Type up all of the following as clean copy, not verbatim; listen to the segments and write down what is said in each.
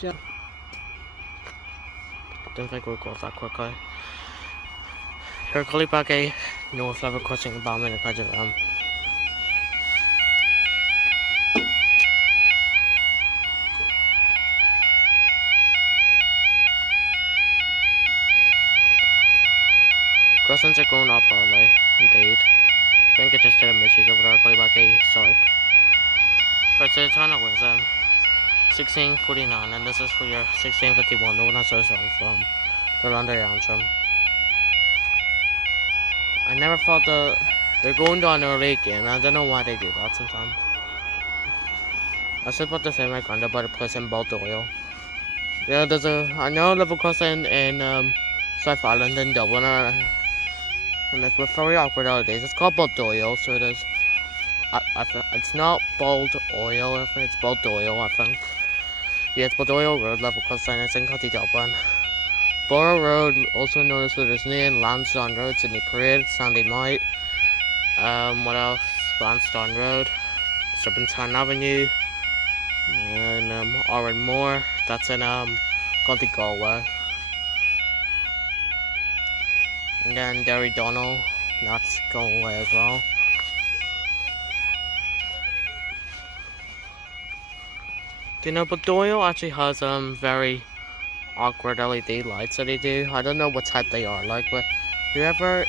Didn't think we'd go off that quickly. Here at Cullybackey, north level crossing in Ballymena, crossings are going off early, indeed. I think I just did a misuse over there at Cullybackey south. Right, so the time was 16:49, and this is for your 16:51, the one that's wrong from the London Antrim. I never thought they're going down early again. I don't know why they do that sometimes. I was about to say my granddad about a place in Baldoyle. Yeah, I know a level crossing in South Island in Dublin, and it's with very awkward holidays. It's called Baldoyle, so it is. It's not Bald Oil, I think it's Baldoyle, I think. Yeah, it's Baldoyle Road level crossing. It's in County Dublin. Borough Road, also known as Littleton, Lansdowne Road, Sydney Parade, Sandy Mount. What else? Lansdowne Road, Serpentine Avenue, and Oran Moor. That's in County Galway. And then Derry Donald, that's Galway as well. Do you know, but Doyle actually has very awkward LED lights that they do. I don't know what type they are like, but whoever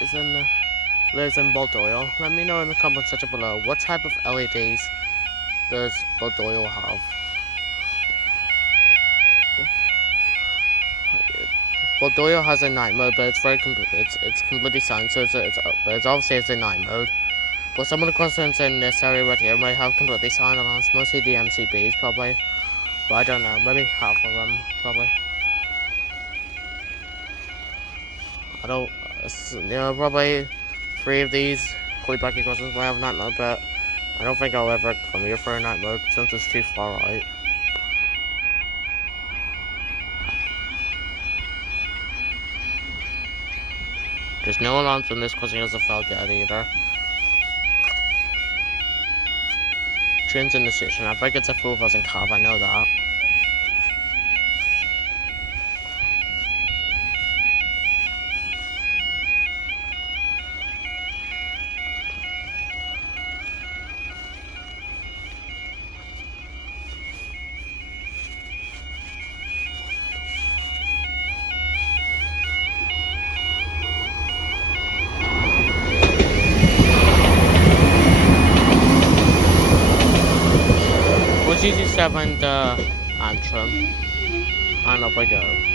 lives in Baldoyle, let me know in the comment section below what type of LEDs does Baldoyle have. Baldoyle has a night mode, but it's completely silent, so it's obviously a night mode. But some of the crossings in this area right here might have completely silent alarms, mostly the MCBs probably. But I don't know, maybe half of them probably. I don't, probably 3 of these Cullybackey crossings might have night mode, but I don't think I'll ever come here for a night mode since it's too far out. There's no alarms when this crossing has a failed yet either. Trains in the station. I think it's a 4,000 cab, I know that. We'll see 7 Antrim, and up I go.